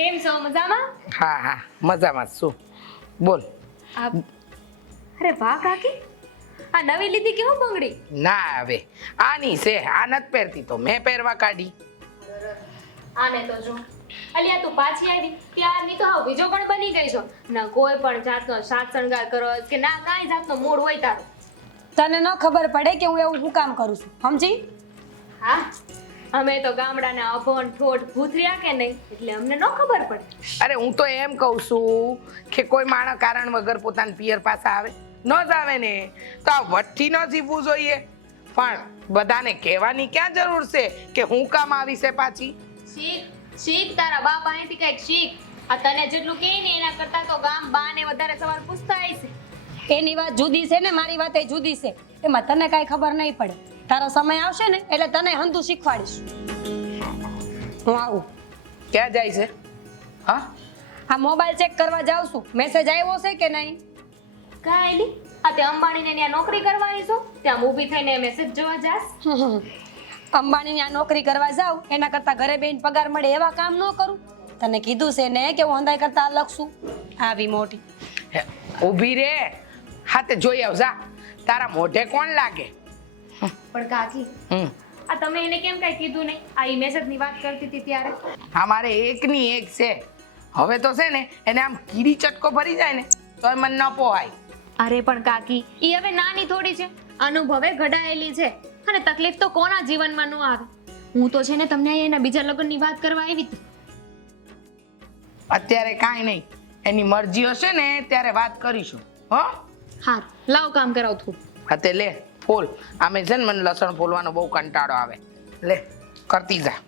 કેમ છો મજામાં? હા હા મજામાં છું. બોલ. અરે વાહ કાકી, આ નવી લીધી કેવું બંગડી? ના હવે આની છે, આ નથી પહેરતી તો મેં પહેરવા કાઢી. આને તો જો અલિયા તું પાછી આવી ત્યારની તો હાવ બીજો પણ બની ગઈ છો. ના કોઈ પણ જાતનો સાત શણગાર કરો કે ના કાંઈ જાતનો મૂડ હોય તારો. તને ન ખબર પડે કે હું એવું શું કામ કરું છું, સમજી? હા, અમે તો ગામડાના અભણ ઠોઠ ભૂતર્યા કે નહીં એટલે અમને ન ખબર પડે. અરે હું તો એમ કહું છું કે કોઈ માણસ કારણ વગર પોતાના પિયર પાસે આવે ન જ આવે ને તો આ વઠ્ઠી ન જીવવું જોઈએ. પણ બધાને કહેવાની ક્યાં જરૂર છે કે હું કામ આવી છે પાછી? શીખ તારા બાપ અહીંથી કઈક શીખ. આ તને જેટલું કહે ને એના કરતા તો ગામ બાને વધારે સવાલ પૂછતા હશે. એની વાત જુદી છે ને મારી વાત જુદી છે. એમાં તને કાંઈ ખબર નહીં પડે. તારો સમય આવશે ને એટલે તને હંધું શીખવાડીશ. હું આવું. ક્યાં જાય છે? હા આ મોબાઈલ ચેક કરવા જાઉં છું. મેસેજ આવ્યો છે કે નહીં? કાંઈ આ તે અંબાણીને ત્યાં નોકરી કરવાની છો ત્યાં ઊભી થઈને મેસેજ જોવા જાસ? અંબાણીની આ નોકરી કરવા જાઉં એના કરતા ઘરે બેહીને પગાર મળે એવા કામ ન કરું. તને કીધું છે ને કે હું હંધાઈ કરતા અલગ છું. આવી મોટી ઊભી રે. હા તે જોઈ આવ જા. તારા મોઢે કોણ લાગે? પણ કાકી આ તમે એને કેમ કઈ કીધું નહીં? આ ઈ મેસેજની વાત કરતી હતી ત્યારે. અમારે એકની એક છે. હવે તો છે ને એને આમ કીડી ચટકો ભરી જાય ને તો મને ન પોહાય. અરે પણ કાકી ઈ હવે નાની થોડી છે, અનુભવે ઘડાયેલી છે અને તકલીફ તો કોના જીવનમાં ન આવે. હું તો છે ને તમને એના બીજા લગ્નની વાત કરવા આવી હતી. અત્યારે કાંઈ નહીં, એની મરજી હશે ને ત્યારે વાત કરીશું. હો હા લાવ કામ કરાવ થોડું. હા તે લે ફોલ. આમે છે ને મને લસણ ફોલવાનો બહુ કંટાળો આવે. લે કરતી જા.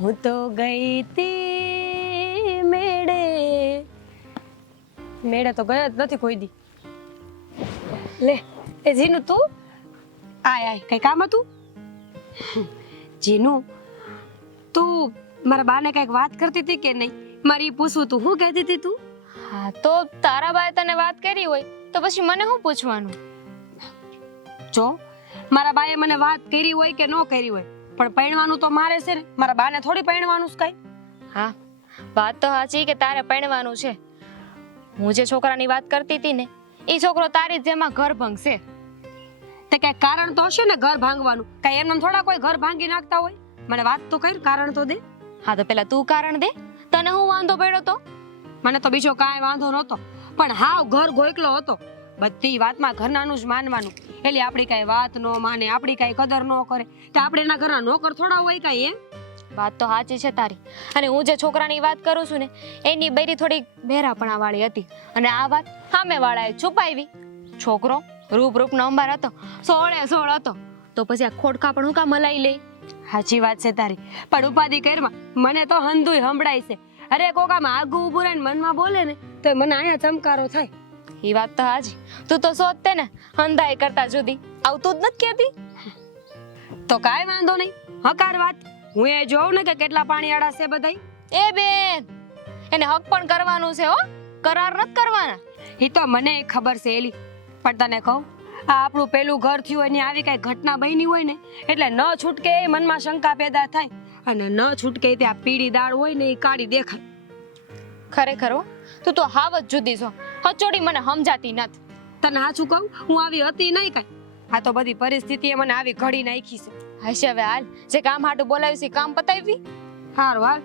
હું તો ગઈ તી મેળે. મેળે તો ગયો જ નથી કોઈ દી. લે એ જીનું તું આય આય કઈ કામ હતું? જીનું તું મારા બાને કઈક વાત કરતી હતી કે નહીં? મારી પૂછવું તું શું કહેતી હતી તું? હા તો તારા બાએ તને વાત કરી હોય તો પછી મને શું પૂછવાનું? જો મારા બાએ મને વાત કરી હોય કે ન કરી હોય પણ પરણવાનું તો મારે છે ને. મારા બાને થોડી પરણવાનું છે કાંઈ. હા વાત તો સાચી કે તારે પરણવાનું છે. હું જે છોકરાની વાત કરતી હતી ને એ છોકરો તારી જેમાં ઘર ભંગશે. તે કઈ કારણ તો હશે ને ઘર ભાંગવાનું. કઈ એમને થોડા કોઈ ઘર ભાંગી નાખતા હોય? મને વાત તો કર, કારણ તો દે. હા તો પેલા તું કારણ દે. તને હું વાંધો પડ્યો તો? મને તો બીજો કાંઈ વાંધો નહોતો પણ હાવ ઘર ગોયકલો હતો. બધી વાતમાં ઘરનાનું જ માનવાનું. એટલે આપણી કાંઈ વાત ન માને, આપણી કાંઈ કદર ન કરે તો આપણે એના ઘરના નોકર થોડા હોય કાંઈ? એમ વાત તો સાચી છે તારી. અને હું જે છોકરાની વાત કરું છું ને એની બૈરી થોડી બેરાપણા વાળી હતી અને આ વાત સામે વાળાએ છુપાવી. છોકરો રૂપનો અંબાર હતો, 16 હતો તો પછી આ ખોડકા પણ હું કામ મલાઈ લે? સાચી વાત છે તારી પણ ઉપાધિ કરમાં મને તો હંધુય સંભળાય છે. અરે કોકામાં આગું ઊભું રહીને મનમાં બોલે ને તો મને અહીંયા ચમકારો થાય. એ વાત તો હાજી. તું તો શોધતે ને હંધાઈ કરતા જુદી આવતું જ નથી કહેતી. તો કાંઈ વાંધો નહીં, હકાર વાત. હું એ જોઉં ને કે કેટલા પાણીવાળા છે બધાય. એ બેન એને હક પણ કરવાનું છે હો, કરાર નથી કરવાના. એ તો મને ખબર છે એલી પણ તને કહું આ આપણું પેલું ઘર થયું એની આવી કઈ ઘટના બની હોય ને એટલે ન છૂટકે એ મનમાં શંકા પેદા થાય અને ન છૂટકે ત્યાં પીળી દાળ હોય ને એ કાળી દેખાય. ખરેખર હો, તું તો હાવ જ જુદી છો. હચોડી મને સમજાતી નથી. તને સાચું કહું હું આવી હતી નહીં કાંઈ. આ તો બધી પરિસ્થિતિએ મને આવી ઘડી નાખી છે. હશે હવે હાલ જે કામ હાટું બોલાવી છે કામ પતાવી. હારું હાલ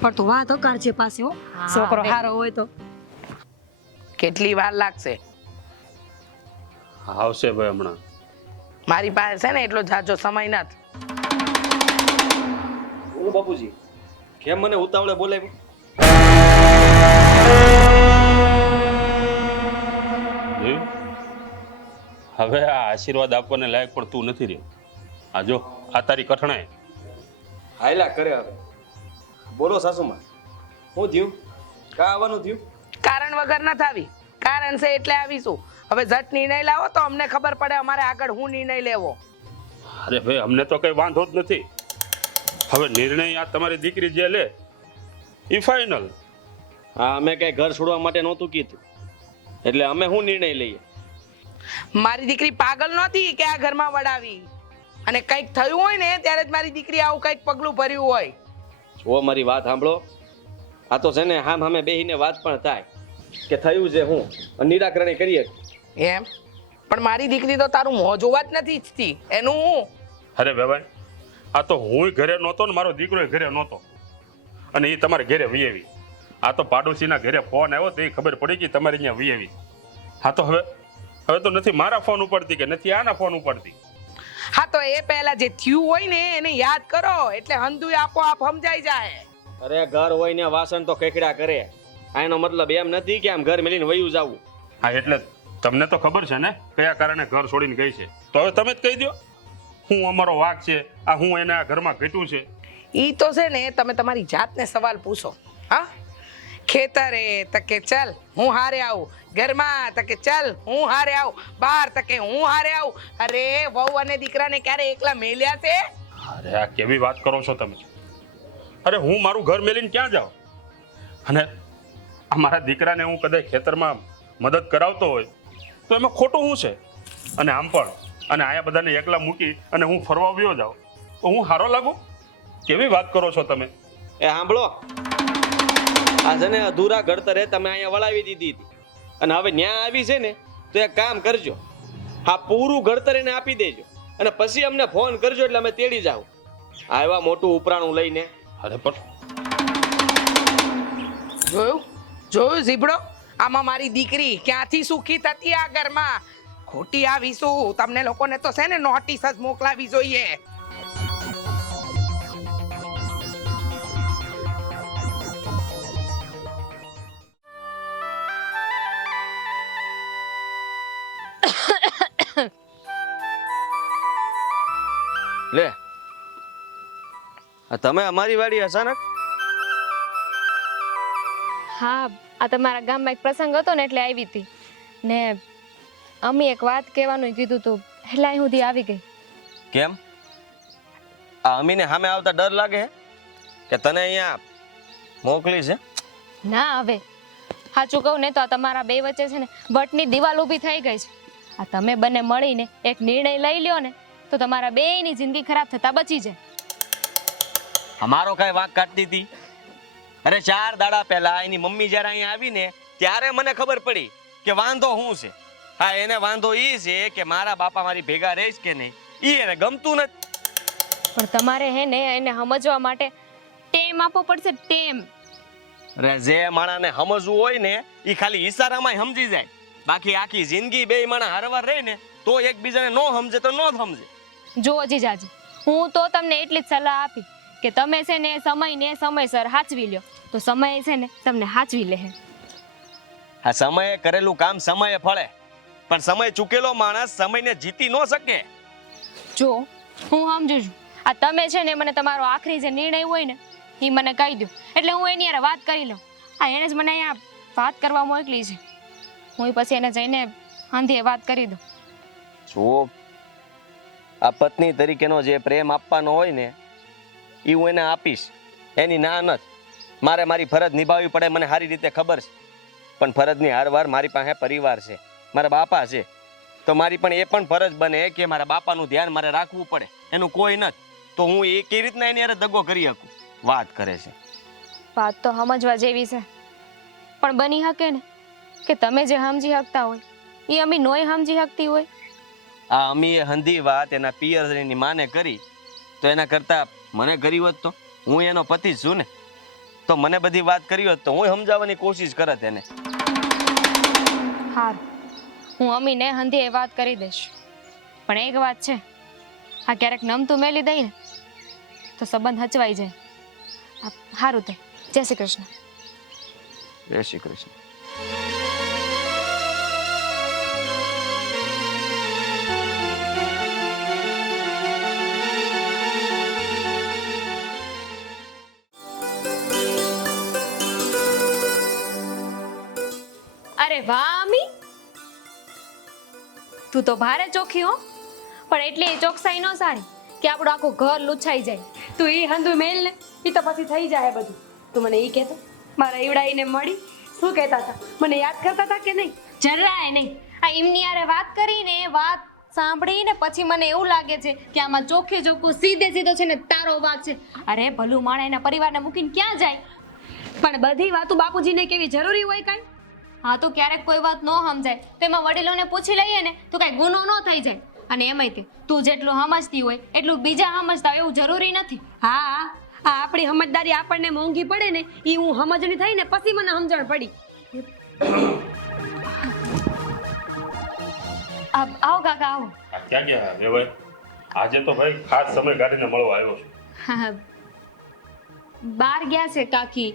પણ તું વાત હકાર છે પાસે હો. છોકરો હારો હોય તો કેટલી વાર લાગશે? આવશે ભાઈ હમણાં. મારી પાસે છે ને એટલો જાજો સમય નથી. બોલો બાપુજી, કેમ મને ઉતાવળે બોલાવ્યો? જોયું? હવે આ આશીર્વાદ આપવાને લાયક પણ તું નથી રહ્યો. આ જો આ તારી કઠણાય. હાયલા કરે હવે. બોલો સાસુમાં, શું થયું? કા આવવાનું થયું? કારણ વગર નથી આવી. કારણ છે એટલે આવીશું. હવે ઝટ નિર્ણય લાવો તો અમને ખબર પડે અમારે આગળ હું નિર્ણય લેવો. અરે ભાઈ અમને તો કઈ વાંધો જ નથી. હવે નિર્ણય આ તમારી દીકરી જે લે એ ફાઇનલ. હા અમે કઈ ઘર છોડવા માટે નહોતું કીધું એટલે અમે શું નિર્ણય લઈએ? મારી દીકરી પાગલ નહોતી કે આ ઘરમાં વડાવી. અને કંઈક થયું હોય ને ત્યારે જ મારી દીકરી આવું કંઈક પગલું ભર્યું હોય. જો મારી વાત સાંભળો, આ તો છે ને સામે બેહીને વાત પણ થાય કે થયું છે હું અને નિરાકરણ કરીએ. એમ પણ મારી દીકરી તો તારું મોં જોવા જ નથી ઈચ્છતી. એનું હું અરે વેવાય, આ તો હું ઘરે નહોતો ને મારો દીકરો ઘરે નહોતો, અને એ તમારે ઘરે વી આ તો પાડોશીના ઘરે ફોન આવ્યો તો એ ખબર પડી કે તમારે અહીંયા વી હા તો હવે તો નથી મારા ફોન ઉપડતી કે નથી આના ફોન ઉપડતી. હા તો એ પહેલા જે થયું હોય ને એને યાદ કરો એટલે હંધુય આપોઆપ સમજાઈ જાય. અરે ઘર હોય ને વાસણ તો ખેખડા કરે. આનો મતલબ એમ નથી કે આમ ઘર મેલીને વયું જવું. હા એટલે તમને તો ખબર છે ને કયા કારણે ઘર છોડીને ગઈ છે, તો હવે તમે જ કહી દો હું અમારો વાંક છે, આ હું એને આ ઘરમાં ઘટ્યું છે. ઈ તો છે ને તમે તમારી જાતને સવાલ પૂછો. હા, ખેતરે તકે ચાલ હું હારે આવું, ઘરમાં તકે ચાલ હું હારે આવું, બહાર તકે હું હારે આવું. અરે વહુ અને દીકરાને ક્યારે એકલા મેલ્યા છે? અરે આ કેવી વાત કરો છો તમે? અરે હું મારું ઘર મેલીને ક્યાં જાઉં? અને આ મારા દીકરાને હું કદાચ ખેતરમાં મદદ કરાવતો હોય તો એમાં ખોટું શું છે? અને આમ પણ અને આયા બધાને એકલા મૂકી અને હું ફરવા આવ્યો જાઉં તો હું હારો લાગુ? કેવી વાત કરો છો તમે? એ સાંભળો, આ છે ને અધૂરા ઘડતરે તમે અહીંયા વળાવી દીધી હતી અને હવે ન્યા આવી છે ને તો એક કામ કરજો, હા પૂરું ઘડતર એને આપી દેજો અને પછી અમને ફોન કરજો એટલે અમે તેડી જાવ આ એવા મોટું ઉપરાણું લઈને. અરે પણ જોયું ઝીબડો, આમાં મારી દીકરી ક્યાંથી સુખી થતી આ ઘરમાં. ખોટી આવીશું તમને લોકોને તો છે ને નોટિસ જ મોકલાવી જોઈએ. લે આ તમે અમારી વાડી અચાનક? હા, આ તમારા ગામમાં એક પ્રસંગ હતો ને એટલે આવી હતી ને અમે એક વાત કહેવાનું કીધું હતું એટલે અહીં સુધી આવી ગઈ. કેમ આ અમીને સામે આવતા ડર લાગે કે તને અહીંયા મોકલી છે? ના, હવે સાચું કહું ને તો આ તમારા બે વચ્ચે છે ને વટની દિવાલ ઊભી થઈ ગઈ છે. આ તમે બંને મળીને એક નિર્ણય લઈ લ્યો ને તો તમારા બેયની જિંદગી ખરાબ થતા બચી જાય. અમારો કઈ વાંક કાઢતી હતી? અરે 4 દાડા પહેલા એની મમ્મી જ્યારે અહીંયા આવીને ત્યારે મને ખબર પડી કે વાંધો શું છે. હા, એને વાંધો એ છે કે મારા બાપા મારી ભેગા રહીશ કે નહીં એ એને ગમતું નથી. પણ તમારે હે ને એને સમજવા માટે ટેમ આપવો પડશે, ટેમ. અરે જે માણાને સમજવું હોય ને એ ખાલી ઈશારામાં સમજી જાય, બાકી આખી જિંદગી બે માણા હરવાર રહે ને તો એકબીજાને નો સમજે તો નો સમજે. જો જીજાજી, હું તો તમને એટલી જ સલાહ આપી કે તમે છે ને સમયને સમયસર હાચવી લ્યો તો સમય છે ને તમને હાચવી લે. આ સમયે કરેલું કામ સમયે ફળે, પણ સમય ચૂકેલો માણસ સમયને જીતી ન શકે. જો હું સમજુ છું, આ તમે છે ને મને તમારો આખરી જે નિર્ણય હોય ને એ મને કહી દો એટલે હું એની હારે વાત કરી લઉં. આ એને જ મને અહીંયા વાત કરવા મોકલી છે, હું પછી એને જઈને હાંધીએ વાત કરી દઉં. જો આ પત્ની તરીકેનો જે પ્રેમ આપવાનો હોય ને એ હું એને આપીશ, એની ના નથી. મારે મારી ફરજ નિભાવવી પડે, મને સારી રીતે ખબર છે, પણ ફરજની હારવાર મારી પાસે પરિવાર છે, મારા બાપા છે, તો મારી પણ એ પણ ફરજ બને કે મારા બાપાનું ધ્યાન મારે રાખવું પડે. એનું કોઈ નથી તો હું એ કેવી રીતના એની હારે દગો કરી શકું? વાત કરે છે. વાત તો સમજવા જેવી છે, પણ બની શકે ને કે તમે જે સમજી શકતા હોય એ અમી નોય સમજી શકતી હોય. આ અમીએ હંધી વાત એના પિયરની માને કરી તો એના કરતાં મને કરી હોત તો હું એનો પતિ જ છું ને, તો મને બધી વાત કરી હોત તો હું સમજાવવાની કોશિશ કરત એને. હારું, હું અમીને હંધીએ વાત કરી દઈશ, પણ એક વાત છે, આ ક્યારેક નમતું મેલી દઈ ને તો સંબંધ હચવાઈ જાય. સારું તે, જય શ્રી કૃષ્ણ. જય શ્રી કૃષ્ણ. અરે વાહ અમી, તું તો ભારે ચોખ્ખી હો, પણ એટલી ચોકસાઈ ન સારી કે આપણું આખું ઘર લૂછાઈ જાય. તું એ હંધુ મેલ ને એ તો પછી થઈ જાય બધું. તું મને એ કહેતો મારા ઈવડાઈને મળી શું કહેતા હતા? મને યાદ કરતા હતા કે નહીં? જરાય નહીં. આ એમની યારે વાત કરીને વાત સાંભળીને પછી મને એવું લાગે છે કે આમાં ચોખ્ખે ચોખ્ખું સીધે સીધો છે ને તારો વાંક છે. અરે ભલું માણા એના પરિવારને મૂકીને ક્યાં જાય? પણ બધી વાતો બાપુજીને કેવી જરૂરી હોય કાંઈ? હા તો ક્યારેક કોઈ વાત ન સમજાય તો એમાં વડીલોને પૂછી લઈએ ને તો કાંઈ ગુનો ન થઈ જાય. અને એમાંય તે તું જેટલું સમજતી હોય એટલું બીજા સમજતા હોય એવું જરૂરી નથી. હા આ આપણી સમજદારી આપણને મોંઘી પડે ને એ હું સમજણી થઈ ને પછી મને સમજણ પડી. આવો કાકા આવો. આ ક્યાં ગયા વેવાય? આજે તો ભાઈ ખાસ સમય કાઢીને મળવા આવ્યો છું. હા, બહાર ગયા છે કાકી.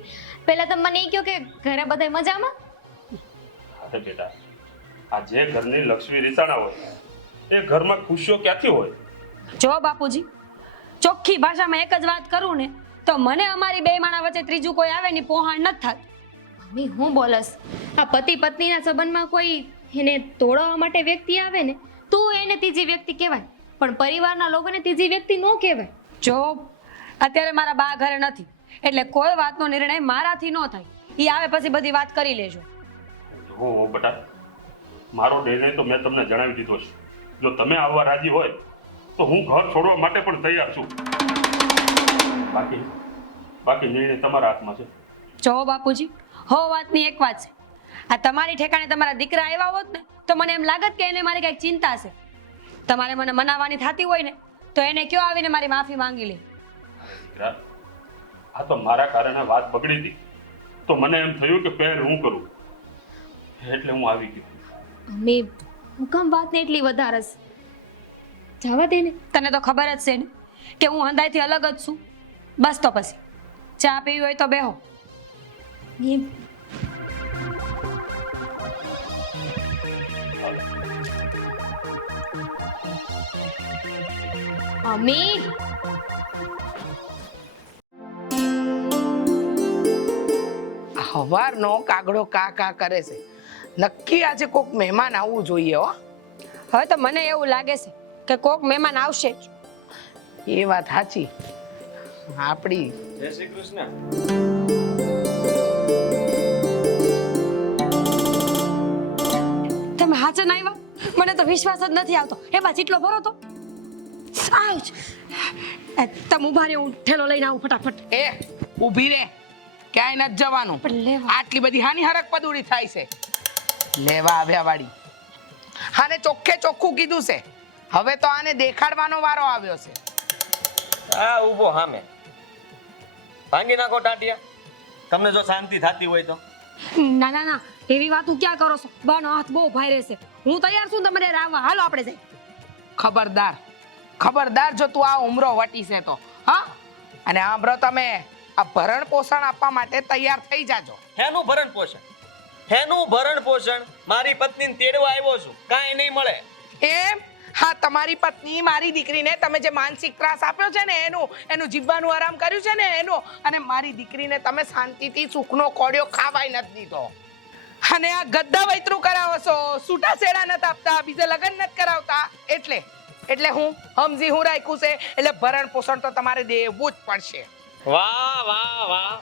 પહેલા તો મને એ કહો કે ઘરે બધાય મજામાં? અરે બેટા, આ જે ઘરની લક્ષ્મી રીસાણા હોય એ ઘરમાં ખુશીઓ ક્યાંથી હોય? જો બાપુજી ચોખ્ખી ભાષામાં એક જ વાત કરું ને તો મને અમારી બે માણા વચ્ચે ત્રીજું કોઈ આવે ને પોહાણ નથી થતું. મમ્મી હું બોલસ? આ પતિ પત્નીના સંબંધમાં કોઈ એને તોડવા માટે વ્યક્તિ આવે ને તો એને ત્રીજી વ્યક્તિ કહેવાય, પણ પરિવારના લોકોને ત્રીજી વ્યક્તિ ન કહેવાય. જો અત્યારે મારા બા ઘરે નથી એટલે કોઈ વાતનો નિર્ણય મારાથી ન થાય. એ આવે પછી બધી વાત કરી લેજો. હો બેટા, મારો નિર્ણય તો મેં તમને જણાવી દીધો છે. જો તમે આવવા રાજી હોય તો હું ઘર છોડવા માટે પણ તૈયાર છું. બાકી નિર્ણય તમારા હાથમાં છે. જો બાપુજી હો વાતની એક વાત છે, આ તમારી ઠેકાણે તમારા દીકરા આવ્યા હોત ને તો મને એમ લાગત કે એને મારી કંઈક ચિંતા છે. તમારે મને મનાવવાની થતી હોય ને તો એને કયો આવીને મારી માફી માંગી લે. દીકરા, આ તો મારા કારણે વાત બગડી હતી તો મને એમ થયું કે પહેલ હું કરું એટલે હું આવી ગયો. મમ્મી હું કામ વાતને એટલી વધારસ? જવા દે ને. તને તો ખબર જ છે ને કે હું હંધાઈથી અલગ જ છું. બસ તો પછી ચા પીવી હોય તો બેહો. એમ મમ્મી હવારનો કાગડો કા કા કરે છે. નક્કી આજે કોક મહેમાન આવવું જોઈએ હો. હવે તો મને એવું લાગે છે કે કોક મહેમાન આવશે જ. એ વાત સાચી. આપણી જય શ્રી કૃષ્ણ. તમે હાચે ના આવ્યા? મને તો વિશ્વાસ જ નથી આવતો. એમાં જેટલો ભરો તો આવ જ. તમે ઉભા રહ્યો, હું ઠેલો લઈને આવું ફટાફટ. એ ઊભી રે, ક્યાંય નથી જવાનું. પણ લેવા આટલી બધી હાની હરક પદુડી થાય છે. લેવા આવ્યા વાળી. આને ચોખ્ખે ચોખ્ખું કીધું છે. હવે તો આને દેખાડવાનો વારો આવ્યો છે. આ ઊભો સામે ભાંગી નાખો ટાટિયા. તમને જો શાંતિ થતી હોય તો. ના ના ના એવી વાત હું ક્યાં કરો છો? બાનો હાથ બહુ ભાઈ રહેશે. હું તૈયાર છું તમારે આવવા. હાલો આપણે જઈએ. ખબરદાર ખબરદાર જો તું આ ઉમરો વટી છે તો. હા, અને આંભળો તમે આ ભરણ પોષણ આપવા માટે તૈયાર થઈ જાજો. હેનું ભરણ પોષણ? હેનું ભરણ પોષણ? મારી પત્નીને તેડવા આવ્યો છું, કાંઈ નહીં મળે. એમ? હા, તમારી પત્ની મારી દીકરીને તમે જે માનસિક ત્રાસ આપ્યો છે ને એનું જીવવાનું આરામ કર્યું છે ને એનો, અને મારી દીકરીને તમે શાંતિથી સુખનો કોળિયો ખાવાય નથી દીધો. અને આ ગદ્દા વૈતરું કરાવો છો, છૂટા છેડા નથી આપતા, બીજે લગ્ન નથી કરાવતા. એટલે હું સમજી હું રાખ્યું છે, એટલે ભરણ પોષણ તો તમારે દેવું જ પડશે. વાહ વાહ વાહ,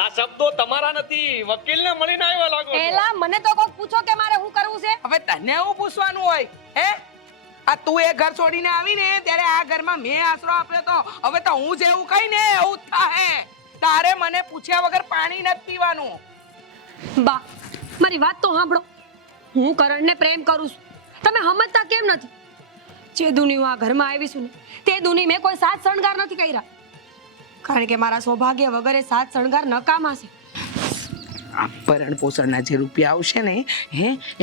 આ શબ્દો તમારા નથી, વકીલને મળીને આવ્યા લાગો છો. એલા મને તો કોક પૂછો કે મારે શું કરવું છે. હવે તને એવું પૂછવાનું હોય હે? આ તું એ ઘર છોડીને આવીને ત્યારે આ ઘરમાં મેં આશરો આપ્યો તો. હવે તો હું જેવું કહી ને એવું જ થાય. તારે મને પૂછ્યા વગર પાણી નથી પીવાનું. બા મારી વાત તો સાંભળો. હું કરણને પ્રેમ કરું છું, તમે સમજતા કેમ નથી? જે દુની હું આ ઘરમાં આવી છું ને તે દુની મેં કોઈ સાત શણગાર નથી કર્યા, કારણ કે મારા સૌભાગ્ય વગર એ સાત શણગાર નકામા છે. આ ભરણ પોષણના જે રૂપિયા આવશે ને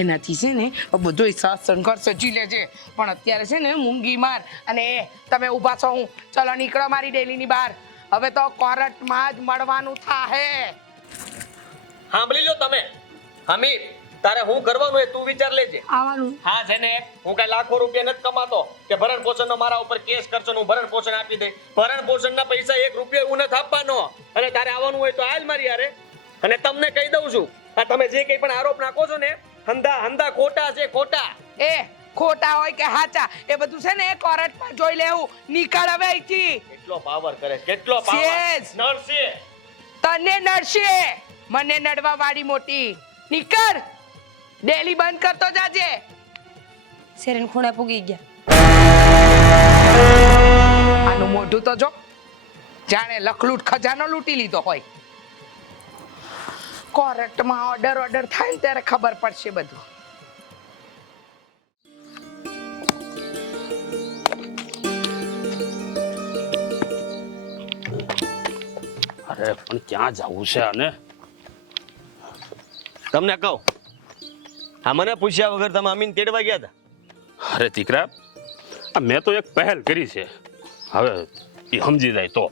એનાથી છે ને બધું સાત શણગાર સજી લેજે. પણ અત્યારે છે ને મૂંગી માર. અને તમે ઊભા છો, હું ચલો નીકળો મારી ડેલીની બહાર. હવે તો કોર્ટમાં જ મળવાનું થાહે. સાંભળી લો તમે. હમીર, તારે હું કરવાનું એ તું વિચાર લેજે. આવવાનું હા છે ને, હું કઈ લાખો રૂપિયા નથી કમાતો કે ભરણ પોષણનો મારા ઉપર કેસ કરશો ને હું ભરણ પોષણ આપી દે. ભરણ પોષણના પૈસા 1 રૂપિયો હું નથી આપવાનો. અને તારે આવવાનું હોય તો આજ મારી યારે. અને તમને કહી દઉં છું, આ તમે જે કંઈ પણ આરોપ નાખો છો ને હંધા ખોટા છે, ખોટા. એ ખોટા હોય કે હાચા એ બધું છે ને કોર્ટમાં જોઈ લેવું. નીકળ હવે અહીંથી. કેટલો પાવર કરે, કેટલો પાવર. શેષ. નરસે તને નડશે, મને નડવા વાળી મોટી. નીકળ, ડેલી બંધ કરતો જાજે. શેરીન ખૂણે પૂગી ગયા. આનું મોઢું તો જો, જાણે લખલૂટ ખજાનો લૂંટી લીધો હોય. કોર્ટમાં ઓર્ડર થાય ને ત્યારે ખબર પડશે બધું. અરે પણ ક્યાં જવું છે આને? તમને કહું, હા મને પૂછ્યા વગર તમે અમીન તેડવા ગયા હતા? અરે દીકરા, આ મેં તો એક પહેલ કરી છે, હવે એ સમજી જાય તો.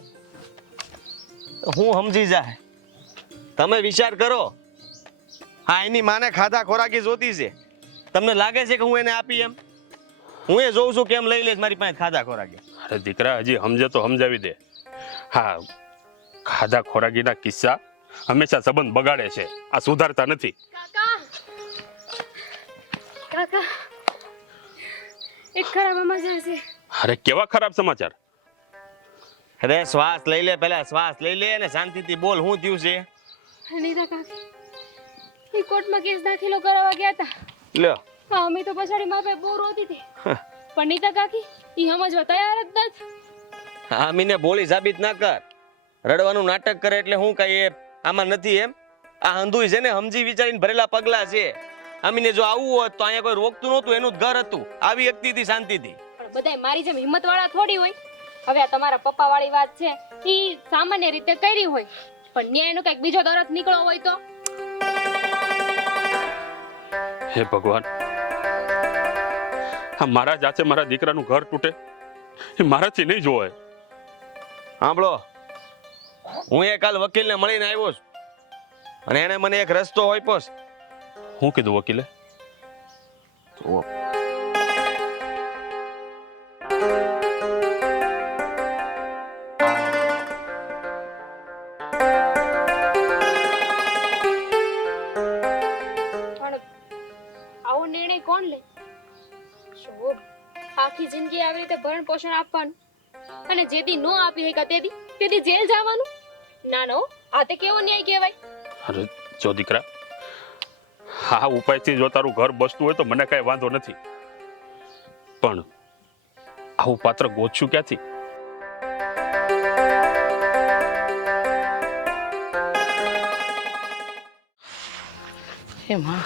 હું સમજી જાય, તમે વિચાર કરો. હા એની માને ખાધા ખોરાકી જોતી છે, તમને લાગે છે કે હું એને આપી એમ? હું એ જોઉં છું કેમ લઈ લેશ મારી પાસે ખાધા ખોરાકી. અરે દીકરા, હજી સમજે તો સમજાવી દે. હા, ખાધા ખોરાકીના કિસ્સા હંમેશા સંબંધ બગાડે છે, આ સુધારતા નથી. કાકા એક ખરાબ સમાચાર છે. અરે કેવા ખરાબ સમાચાર? અરે શ્વાસ લઈ લે, પહેલા શ્વાસ લઈ લે અને શાંતિથી બોલ, શું થયું છે? અનિતા કાકી એ કોર્ટમાં કેસ દાખલો કરાવવા ગયા હતા. લ્યો, હા અમે તો પછાડી માપે બહુ રોતી હતી, પણ નીતા કાકી એ સમજવા તૈયાર જ નથી. હા મીને બોલી સાબિત ના કર. રડવાનું નાટક કરે એટલે હું કઈ એ આમાં નથી એમ? આ હંધુય છે ને સમજી વિચારીને ભરેલા પગલા છે. અમીને જો આવું હોત તો અહીંયા કોઈ રોકતું નહોતું, એનું જ ઘર હતું, આવી શકતી હતી શાંતિથી. પણ બધાય મારી જેમ હિંમત વાળા થોડી હોય. હવે આ તમારા પપ્પા વાળી વાત છે એ સામાન્ય રીતે કરી હોય, પણ ન્યાયનો કઈક બીજો તરફ નીકળો હોય તો. હે ભગવાન, આ મારા જાતે મારા દીકરાનું ઘર તૂટે એ મારાથી નહીં જોવાય. સાંભળો, હું એ કાલ વકીલને મળીને આવ્યો છું અને એને મને એક રસ્તો આપ્યો છે. હું કીધું વકીલે? જુઓ, પણ આવો નિર્ણય કોણ લે? શોભ, આખી જિંદગી આવી રીતે ભરણ પોષણ આપવાનું અને જેથી નો આપી હોય તેથી જેલ જવાનું? ના નો, આ તે કેવો ન્યાય કહેવાય? અરે જો દીકરા, હા ઉપાયથી જો તારું ઘર બસતું હોય તો મને કાંઈ વાંધો નથી, પણ આવું પાત્ર ગોતશું ક્યાંથી? હે માં,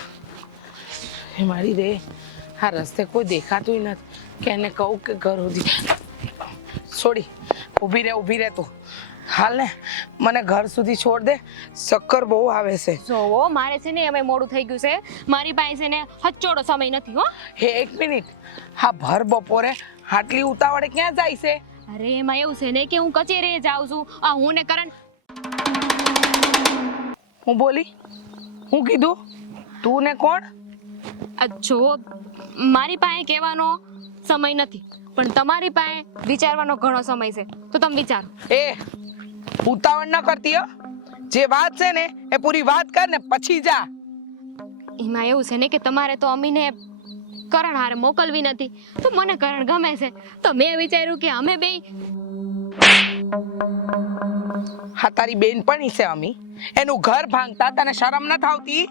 હે મારી રે, આ રસ્તે કોઈ દેખાતું નથી કે એને કહું કે ઘર સુધી છોડી ઊભી રહે તું. હાલ ને મને ઘર સુધી છોડ દે, ચક્કર બહુ આવે છે. જોવો મારે છે ને હવે મોડું થઈ ગયું છે, મારી પાસે ને હચોડો સમય નથી હો. હે એક મિનિટ, હા ભર બપોરે આટલી ઉતાવળે ક્યાં જાય છે? અરે એમાં એવું છે ને કે હું કચેરીએ જાઉં છું. આ હું ને કરણ. હું બોલી? હું કીધું? તું ને કોણ? આ જો મારી પાસે કહેવાનો સમય નથી, પણ તમારી પાસે વિચારવાનો ઘણો સમય છે, તો તમે વિચારો. એ ઉતાવળ ન કરતી હો, જે વાત છે ને એ પૂરી વાત કર ને પછી જા. એમાં એવું છે ને કે તમારે તો અમીને કરણ હારે મોકલવી નથી, તો મને કરણ ગમે છે, તો મેં વિચાર્યું કે અમે બે. હા તારી બેનપણી છે અમી, એનું ઘર ભાંગતા તને શરમ ન આવતી?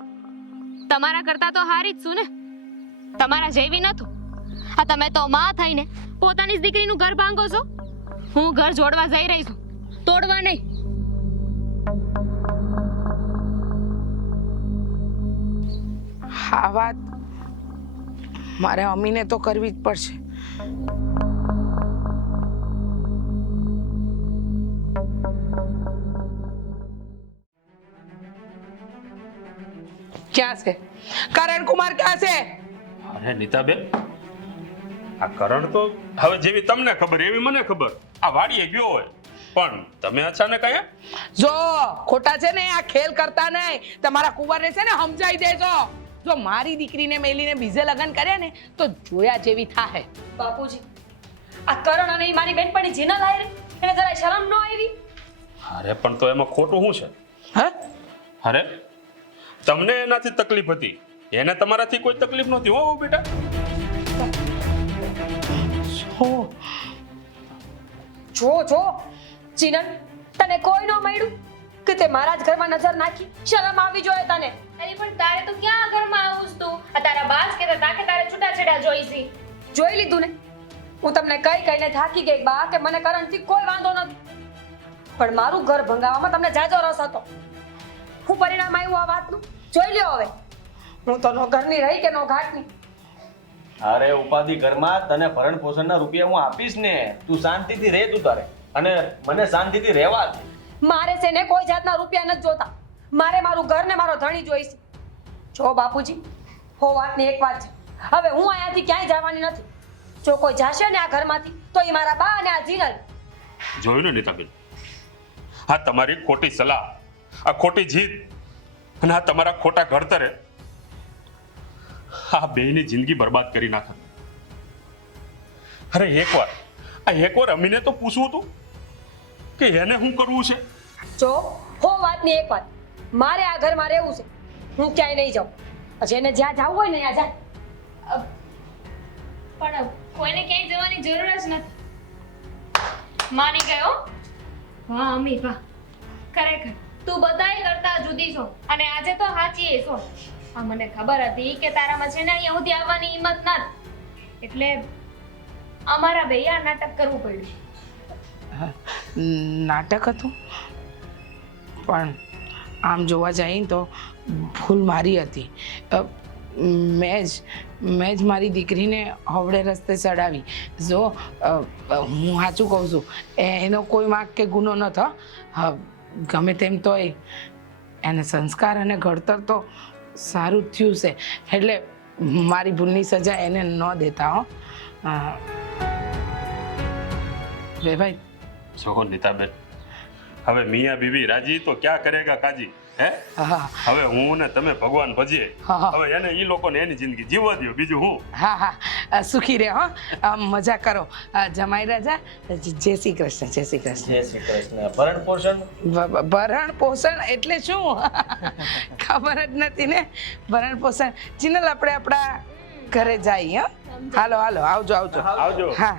તમારા કરતા તો હારી જ છું ને, તમારા જેવી નતું. આ તમે તો માં થઈને પોતાની જ દીકરીનું ઘર ભાંગો છો. હું ઘર જોડવા જઈ રહી છું, તોડવા નહીં. હા વાત મારે અમીને તો કરવી જ પડશે. ક્યાં છે કરણ કુમાર? ક્યાં છે? અરે નીતાબેન, આ કરણ તો હવે જેવી તમને ખબર એવી મને ખબર, આ વાડીએ ગયો હોય, પણ તમે અચાનક આયા? જો ખોટા છે ને આ ખેલ કરતા નહીં, તમારા કુંવરને છે ને સમજાઈ દેજો. જો મારી દીકરીને મેલીને બીજે લગ્ન કરે ને તો જોયા જેવી થાય. બાપુજી, આ કરણ અને ઈ મારી બેનપણી જીના લાય રે, એને જરા શરમ ન આવી? અરે પણ તો એમાં ખોટું શું છે? હે? અરે તમને એનાથી તકલીફ હતી, એને તમારાથી કોઈ તકલીફ નહોતી હો બેટા. જો ચીનન, તને કોઈ ન મળ્યું કે તે મારા જ ઘરમાં નજર નાખી? શરમ આવી જોઈએ તને. અરે પણ તારે તો ક્યાં ઘરમાં આવું તું? આ તારા બાસ કે તાકે તારે છૂટાછેડા જોઈસી. જોઈ લીધું ને, હું તમને કહીને થાકી ગઈ બા કે મને કરણથી કોઈ વાંધો નથી, પણ મારું ઘર ભંગાવવામાં તમને જાજો રસ હતો. શું પરિણામ આવ્યું આ વાતનું જોઈ લ્યો હવે. હું તો નો ઘરની રહી કે નો ઘાટની. અરે ઉપાધિ ઘરમાં તને ભરણ પોષણના રૂપિયા હું આપીશ ને, તું શાંતિથી રહે તું તારે, અને મને શાંતિથી રહેવા દે. મારે છે ને કોઈ જાતના રૂપિયા નથી જોતા, મારે મારું ઘર ને મારો ધણી જોઈશે. જો બાપુજી, હો વાતની એક વાત છે, હવે હું અહીંયાથી ક્યાંય જવાની નથી. જો કોઈ જાશે ને આ ઘરમાંથી તો એ મારા બા અને આ જીનલ. જોયું ને નીતાબેન, આ તમારી ખોટી સલાહ, આ ખોટી જીત અને આ તમારા ખોટા ઘડતરે આ બેયની જિંદગી બરબાદ કરી નાખે. અરે એકવાર અમીને તો પૂછવું હતું કે એને શું કરવું છે. જો હો વાતની એક વાત, મારે આ ઘરમાં રહેવું છે, હું ક્યાંય નહીં જાઉં. જેને જ્યાં જવું હોય ને ત્યાં જાય. પણ કોઈને ક્યાંય જવાની જરૂર જ નથી. માની ગયો? હા અમી વાહ, ખરેખર તું બધાય કરતા જુદી છો અને આજે તો સાચી છો. હા મને ખબર હતી કે તારામાં છે ને અહીંયા સુધી આવવાની હિંમત નથી, એટલે અમારા બે આ નાટક કરવું પડ્યું. નાટક હતું, પણ આમ જોવા જઈએ ને તો ભૂલ મારી હતી. મેં જ મારી દીકરીને હવડે રસ્તે ચડાવી. જો હું સાચું કહું છું, એનો કોઈ વાંક કે ગુનો નતો. ગમે તેમ તોય એને સંસ્કાર અને ઘડતર તો સારું જ થયું છે, એટલે મારી ભૂલની સજા એને ન દેતા. હો બે ભાઈ. જો નીતાબેન, હવે મિયા બીવી રાજી તો ક્યાં કરેગા કાજી. હે હા હવે હું ને તમે ભગવાન ભજીએ. હા. હવે એને ઈ લોકોને એની જિંદગી જીવવા દો, બીજું હું. હા સુખી રહે. હો મજા કરો. જમાઈ રાજા, જય શ્રી કૃષ્ણ. જય શ્રી કૃષ્ણ. જય શ્રી કૃષ્ણ. ભરણ પોષણ ભરણ પોષણ એટલે શું ખબર જ નથી ને. ભરણ પોષણ ચિનલ, આપણે આપણા ઘરે જઈએ. હાલો આવજો. આવજો. હા